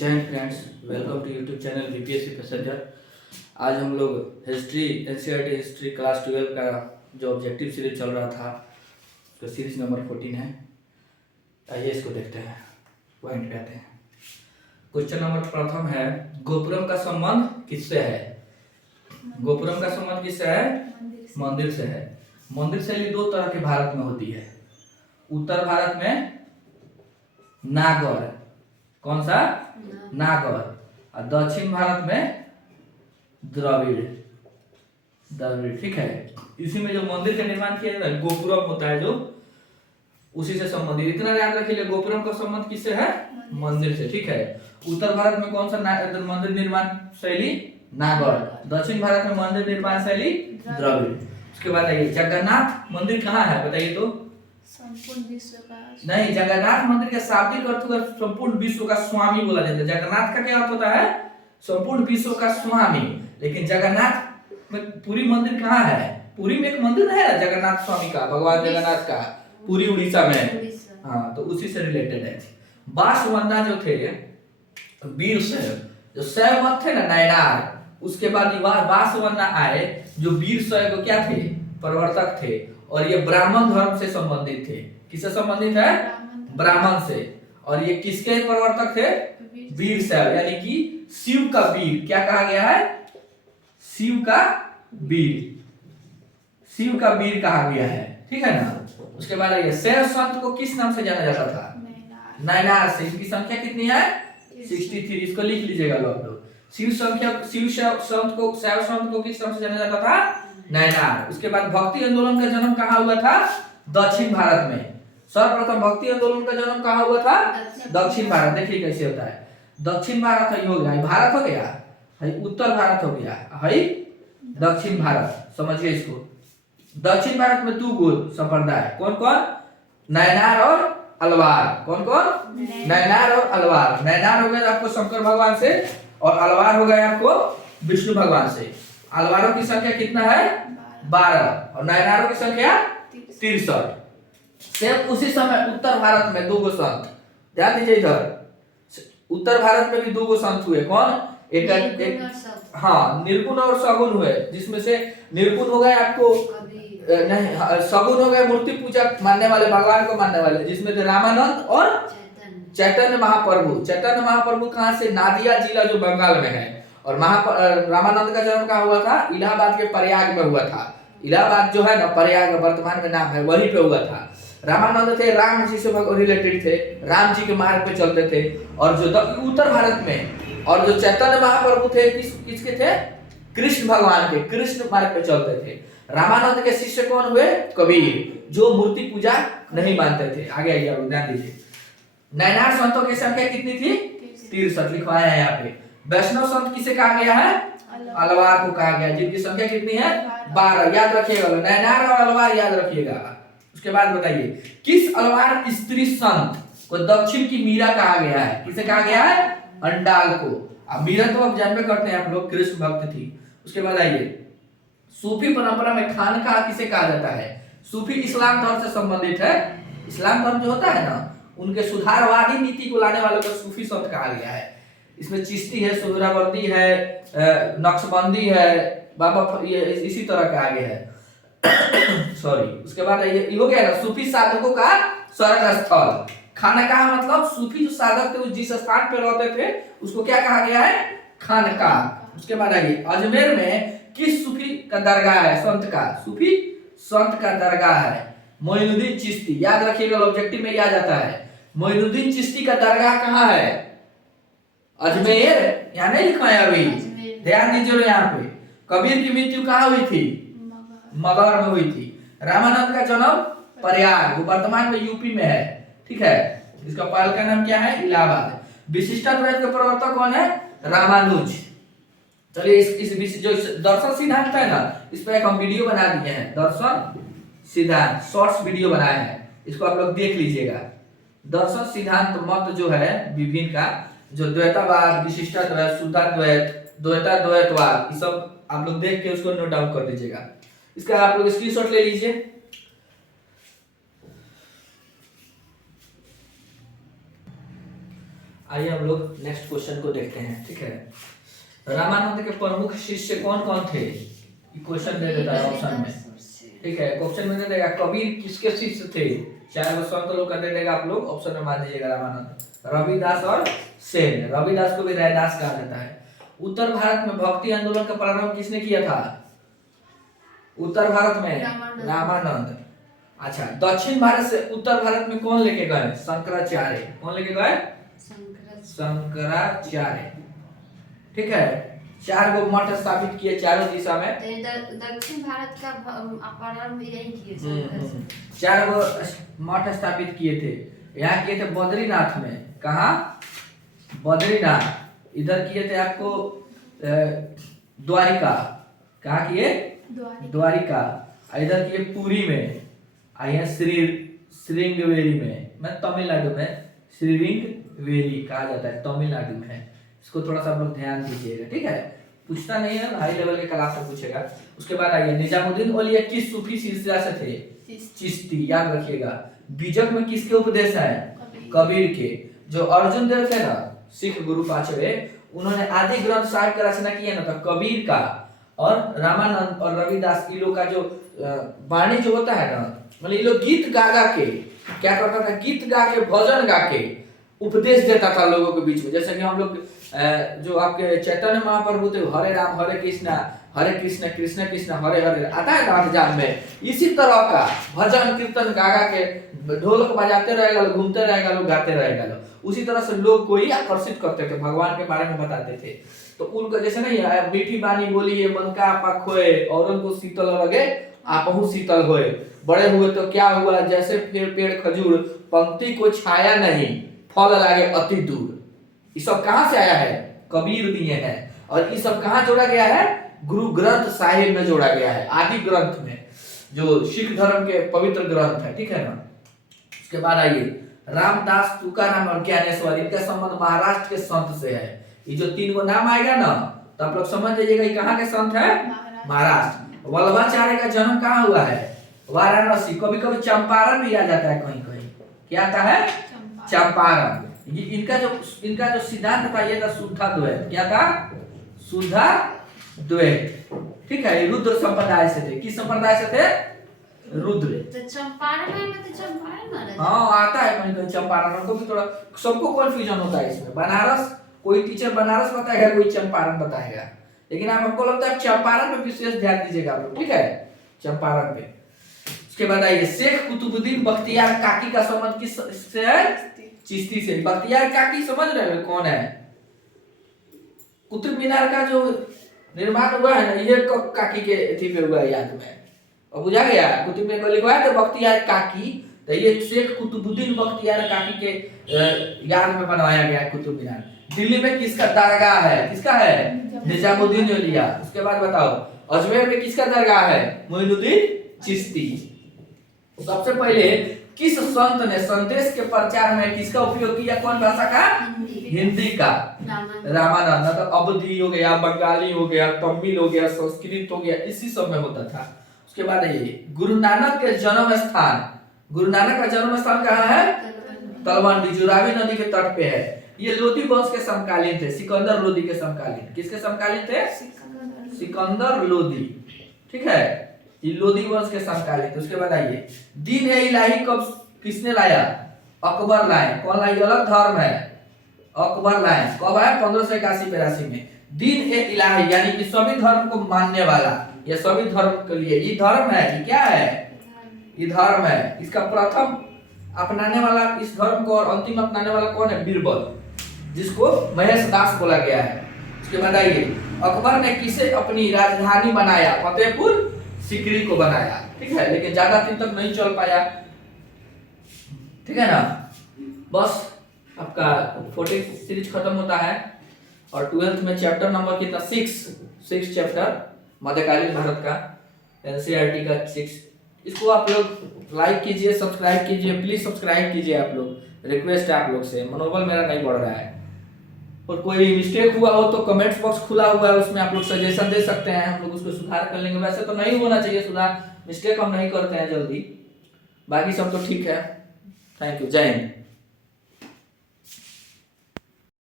जय हिंद friends, welcome to YouTube channel BPSC passenger. आज हम लोग हिस्ट्री एनसीईआरटी हिस्ट्री क्लास 12 का जो ऑब्जेक्टिव सीरीज चल रहा था तो सीरीज नंबर 14 है। आइए इसको देखते हैं, पॉइंट पे आते हैं। क्वेश्चन नंबर प्रथम है, गोपुरम का संबंध किससे है? गोपुरम का संबंध किससे है? मंदिर से है। मंदिर शैली दो तरह के भारत में होती है। उत्तर भारत में नागर, कौन सा? नागर। और दक्षिण भारत में द्रविड़। ठीक है। इसी में जो मंदिर का निर्माण किया जाता है गोपुरम होता है, जो उसी से संबंधित। इतना याद रखिए, गोपुरम का संबंध किससे है? मंदिर से। ठीक है। उत्तर भारत में कौन सा मंदिर निर्माण शैली? नागर। दक्षिण भारत में मंदिर निर्माण शैली द्रविड़। उसके बाद आइए, जगन्नाथ मंदिर कहाँ है बताइए तो? संपूर्ण विश्व का नहीं, जगन्नाथ मंदिर का शाब्दिक अर्थ होगा संपूर्ण विश्व का स्वामी बोला जाता है। जगन्नाथ का क्या अर्थ होता है? संपूर्ण विश्व का स्वामी। लेकिन जगन्नाथ में पुरी मंदिर कहाँ है? पुरी में एक मंदिर है जगन्नाथ स्वामी का, भगवान जगन्नाथ का, पुरी उड़ीसा में। हाँ, तो उसी से रिलेटेड है। बासवन्ना जो थे वीर शैव, जो शैव मत थे ना नयनार, उसके बाद बासवन्ना आए जो वीर शैव क्या थे? प्रवर्तक थे। और ये ब्राह्मण धर्म से संबंधित थे। किससे संबंधित है? ब्राह्मण से। और ये किसके प्रवर्तक थे? वीर शैव, यानी कि शिव का वीर। क्या कहा गया है? शिव का वीर। शिव का वीर कहा गया है। ठीक है ना। उसके बाद ये शैव संत को किस नाम से जाना जाता था? नयनार से। इनकी संख्या कितनी है? 63। इसको लिख लीजिएगा लोग। शिव संत को किस नाम से जाना जाता था? नयनार। उसके बाद भक्ति आंदोलन का जन्म कहाँ हुआ था? दक्षिण भारत में। सर्वप्रथम भक्ति आंदोलन का जन्म कहाँ हुआ था? दक्षिण भारत। देखिए कैसे होता है। दक्षिण भारत है, हो गया भारत, हो गया है उत्तर भारत, हो गया है दक्षिण भारत। समझिए इसको। दक्षिण भारत में दो गो संप्रदाय, कौन कौन? नयनार और अलवार। कौन कौन? नयनार और अलवार। नयनार हो गया आपको शंकर भगवान से, और अलवार हो गया आपको विष्णु भगवान से। अलवारों की संख्या कितना है? 12। और नयनारों की संख्या 63। सेम उसी समय उत्तर भारत में दो गो संत, ध्यान दीजिए इधर। उत्तर भारत में भी दो गो संत हुए। कौन? एक हाँ, निर्गुण और सगुण हुए। जिसमें से निर्गुण हो गए आपको नहीं, सगुण हो गए मूर्ति पूजा मानने वाले, भगवान को मानने वाले, जिसमें थे रामानंद और चैतन्य महाप्रभु। चैतन्य महाप्रभु कहाँ से? नादिया जिला जो बंगाल में है। और रामानंद का जन्म कहाँ हुआ था? इलाहाबाद के प्रयाग में हुआ था। इलाहाबाद जो है ना, प्रयाग वर्तमान में नाम है, वहीं पे हुआ था। रामानंद थे राम जी से रिलेटेड थे, राम जी के मार्ग पे चलते थे। और जो उत्तर भारत में, और जो चैतन्य महाप्रभु थे किसके थे? कृष्ण भगवान के, कृष्ण मार्ग पे चलते थे। रामानंद के शिष्य कौन हुए? कबीर, जो मूर्ति पूजा नहीं मानते थे। आगे आइए, ध्यान दीजिए। नयनार संतों की संख्या कितनी थी? 63 लिखवाया है यहाँ पे। वैष्णव संत किसे कहा गया है? अलवार को कहा गया, जिनकी संख्या कितनी है? 12। याद रखिएगा, नयनार और अलवार याद रखिएगा। उसके बाद बताइए, किस अलवार स्त्री संत को दक्षिण की मीरा कहा गया है? किसे कहा गया है? अंडाल को। अब मीरा तो आप जानते करते हैं आप लोग, कृष्ण भक्त थी। उसके बाद आइए, सूफी परंपरा में खानकाह किसे कहा जाता है? सूफी इस्लाम धर्म से संबंधित है। इस्लाम धर्म जो होता है ना, उनके सुधारवादी नीति को लाने वालों को सूफी संत कहा गया है। इसमें चिश्ती है, सुहरावर्दी है, नक्शबंदी है, बाबा, ये इसी तरह के आगे है। सॉरी। उसके बाद ये हो गया ना, सूफी साधकों का स्वर्ग स्थल। खानकाह मतलब सूफी जो साधक थे जिस स्थान पर रहते थे उसको क्या कहा गया है? खानकाह। उसके बाद आइए, अजमेर में किस सूफी का दरगाह है? संत का, सूफी संत का दरगाह है मोइनुद्दीन चिश्ती। याद रखिएगा, ऑब्जेक्टिव में याद आता है। मोइनुद्दीन चिश्ती का दरगाह कहाँ है? अजमेर। यहाँ नहीं लिखवाया अभी, ध्यान दीजिए। यहाँ पे कबीर की मृत्यु कहाँ हुई थी? मगहर में हुई थी। रामानंद का जन्म प्रयाग, वो वर्तमान में यूपी में है। ठीक है। इसका पहले का नाम क्या है? इलाहाबाद। विशिष्टाद्वैत के प्रवर्तक कौन है? रामानुज। चलिए, इस जो दर्शन सिद्धांत है ना, इस पर एक हम वीडियो बना दिए हैं। दर्शन सिद्धांत शॉर्ट्स वीडियो बनाए हैं, इसको आप लोग देख लीजिएगा। दर्शन सिद्धांत मत जो है विभिन्न का, जो द्वैतावाद, विशिष्टाद्वैत, शुद्धाद्वैत, द्वैताद्वैतवाद, ये सब आप लोग देख के उसको नोट डाउन कर दीजिएगा। इसका आप लोग स्क्रीनशॉट ले लीजिए। आइए हम लोग नेक्स्ट क्वेश्चन को देखते हैं। ठीक है, रामानंद के प्रमुख शिष्य कौन कौन थे? क्वेश्चन दे देता है ऑप्शन में। ठीक है, क्वेश्चन में दे देगा कबीर किसके शिष्य थे? चाहे वो संत लोग का दे देगा, आप लोग ऑप्शन में मान दीजिएगा रामानंद, रविदास और सेन। रविदास को भी रैदास कहा जाता है। उत्तर भारत में भक्ति आंदोलन का प्रारंभ किसने किया था? उत्तर भारत में रामानंद। अच्छा, दक्षिण भारत से उत्तर भारत में कौन लेके गए? शंकराचार्य। कौन लेके गए? शंकराचार्य। ठीक है, 4 गो मठ स्थापित किए चारों दिशा में। दक्षिण भारत का प्रारंभ यही किए 4 गो मठ स्थापित किए थे। यहाँ किए थे बद्रीनाथ में। कहाँ? बद्रीनाथ। इधर किए थे आपको द्वारिका। कहाँ किए? द्वारिका। इधर किए पुरी में। यहाँ श्रृंगवेरी में, मैं तमिलनाडु में श्रृंगवेरी कहा जाता है, तमिलनाडु में है। इसको थोड़ा सा आप लोग ध्यान दीजिएगा। ठीक है, पूछता नहीं है, हाई लेवल के क्लास में पूछेगा। उसके बाद आइए, निजामुद्दीन औलिया किस सूफी सिलसिला से थे? चिश्ती। याद रखिएगा। बीजक में किसके उपदेश है? कबीर के। जो अर्जुन देव थे ना, सिख गुरु पांचवे, उन्होंने आदि ग्रंथ साहिब का रचना किया ना, तो कबीर का और रामानंद और रविदास, इन लोग का जो वाणी जो होता है ना, मतलब ये लोग गीत गा गा के क्या करता था? गीत गा के, भजन गा के उपदेश देता था लोगों के बीच में। जैसे कि हम लोग जो आपके चैतन्य महाप्रभु थे, हरे राम हरे कृष्ण कृष्ण कृष्ण हरे हरे, आता है ना जान में। इसी तरह का भजन कीर्तन गा गा के ढोलक बजाते रहेगा लोग, घूमते रहेगा लोग, गाते रहेगा लोग। उसी तरह से लोग को ही आकर्षित करते थे, भगवान के बारे में बताते थे। तो उनको जैसे नहीं, मीठी बानी बोलिए मन का आपा खोए, और उनको शीतल लगे आपहु शीतल होए। बड़े हुए तो क्या हुआ, जैसे पेड़ खजूर, पंक्ति को छाया नहीं, फल लागे अति दूर। ये सब कहाँ से आया है? कबीर दिए हैं। और ये सब कहाँ जोड़ा गया है? गुरु ग्रंथ साहिब में जोड़ा गया है, आदि ग्रंथ में, जो सिख धर्म के पवित्र ग्रंथ है। ठीक है ना। उसके बाद आइए, रामदास, तुकाराम और ज्ञानेश्वर, इनका संबंध महाराष्ट्र के संत से है। ये जो 3 गो नाम आएगा ना, तो आप लोग समझ जाइएगा ये कहाँ के संत है? महाराष्ट्र। वल्लभाचार्य का जन्म कहाँ हुआ है? वाराणसी। कभी कभी चंपारण भी आ जाता है कहीं कहीं। क्या आता है? चंपारण। ये इनका जो सिद्धांत था, ये था शुद्धाद्वैत। क्या था? शुद्धाद्वैत। ठीक है, रुद्र संप्रदाय से थे। किस संप्रदाय से थे? रुद्र। तो चंपारण में तो चंपारण हाँ, आता है कहीं कहीं चंपारण को भी थोड़ा, सबको कंफ्यूजन होता है इसमें। बनारस, कोई टीचर बनारस बताएगा, कोई चंपारण बताएगा, लेकिन आप हमको लगता है चंपारण पे विशेष ध्यान दीजिएगा आप लोग। ठीक है, चंपारण पे। उसके बाद आइए, शेख कुतुबुद्दीन बख्तियार काकी का संबंध किस से है? चिश्ती से। बख्तियार काकी समझ रहे हो कौन है? कुतुब मीनार का जो निर्माण हुआ है ना, ये काकी के थी पे हुआ है, याद में। और बुझा गया, कुतुब मीनार को लिखवाया तो बख्तियार काकी, तो ये शेख कुतुबुद्दीन बख्तियार काकी के याद में बनवाया गया है कुतुब मीनार। दिल्ली में किसका दरगाह है? किसका है? निजामुद्दीन औलिया। उसके बाद बताओ, अजमेर में किसका दरगाह है? मोइनुद्दीन चिश्ती। सबसे पहले किस संत ने संदेश के प्रचार में किसका उपयोग किया? कौन भाषा का? हिंदी का। रामानंद। तो अवधी हो गया, बंगाली हो गया, तमिल हो गया, संस्कृत हो गया, इसी सब में होता था। उसके बाद ये गुरु नानक के जन्म स्थान, गुरु नानक का जन्म स्थान कहाँ है? तलवंडी, जो रावी नदी के तट पे है। ये लोदी वंश के समकालीन थे, सिकंदर लोदी के समकालीन। किसके समकालीन थे? सिकंदर लोदी। ठीक है, ये लोदी वंश के समकालीन। उसके बाद आइए, दीन ए इलाही कब किसने लाया? अकबर लाए। कौन लाई? अलग धर्म है, अकबर लाए। कब आया? 1581-82 में। दीन ए इलाही यानी कि सभी धर्म को मानने वाला, या सभी धर्म के लिए ये धर्म है। ये क्या है? ये धर्म है। इसका प्रथम अपनाने वाला, इस धर्म को और अंतिम अपनाने वाला कौन है? बीरबल, जिसको महेश दास बोला गया है। उसके बाद आइए, अकबर ने किसे अपनी राजधानी बनाया? फतेहपुर सीकरी को बनाया। ठीक है, लेकिन ज्यादा दिन तक नहीं चल पाया। ठीक है ना। बस आपका 14 सीरीज खत्म होता है, और 12th में चैप्टर नंबर कितना? 6 चैप्टर मध्यकालीन भारत का, एनसीईआरटी का 6। इसको आप लोग लाइक कीजिए, सब्सक्राइब कीजिए, प्लीज सब्सक्राइब कीजिए आप लोग, रिक्वेस्ट है आप लोग से। मनोबल मेरा नहीं बढ़ रहा है। और कोई मिस्टेक हुआ हो तो कमेंट्स बॉक्स खुला हुआ है, उसमें आप लोग सजेशन दे सकते हैं, हम लोग उसको सुधार कर लेंगे। वैसे तो नहीं होना चाहिए सुधार, मिस्टेक हम नहीं करते हैं जल्दी, बाकी सब तो ठीक है। थैंक यू, जय हिंद।